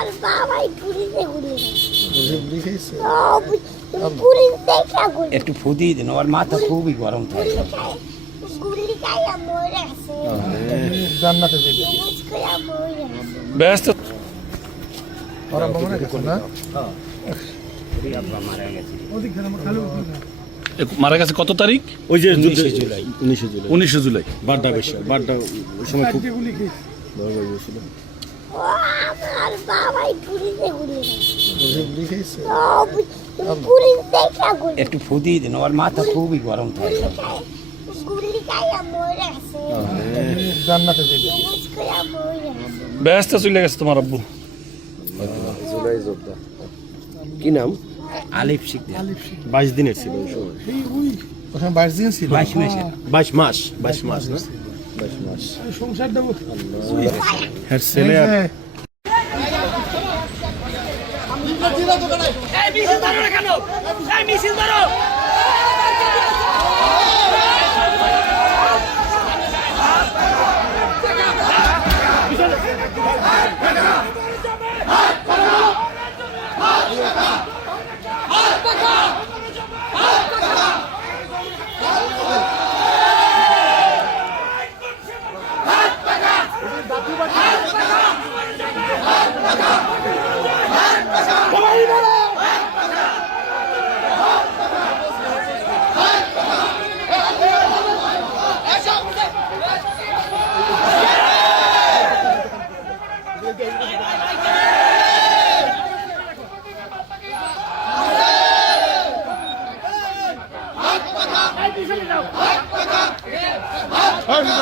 আমার বাবাই পুলিশে গুলি গুলি খেয়েছে পুলিশে গুলি একটু ফু দিয়ে দিন, ওর মাথা খুবই গরম থাকে। গুলি খাইয়া মরে আছে জান্নাতে যাবে মুসকুরা মরে আছে ব্যস্ত ওরা মনে গেছে না মারা গেছে কত তারিখ? ওই যে 19 জুলাই। 19 19 জুলাই। বারটা বেশি বারটা ওই সময় খুব ভয় ভয় ছিল। ও আমার বাবাই পুলিশে গুলি গুলি খেয়েছে পুলিশে গুলি একটু ফু দিয়ে দিন, ওর মাথা খুবই গরম থাকে। গুলি খাইয়া মরে আছে জান্নাতে যাবে মুসকুরা মরে আছে ব্যস্ত চলে গেছে তোমার আব্বু। জুলাই যোদ্ধা কি নাম? আলিফ শিখতে 22 দিনের ছিল ওই সময়। ওখানে 22 দিন ছিল 22 মাসে 22 মাস না 22 মাস হ্যাঁ ছেলে আর হাত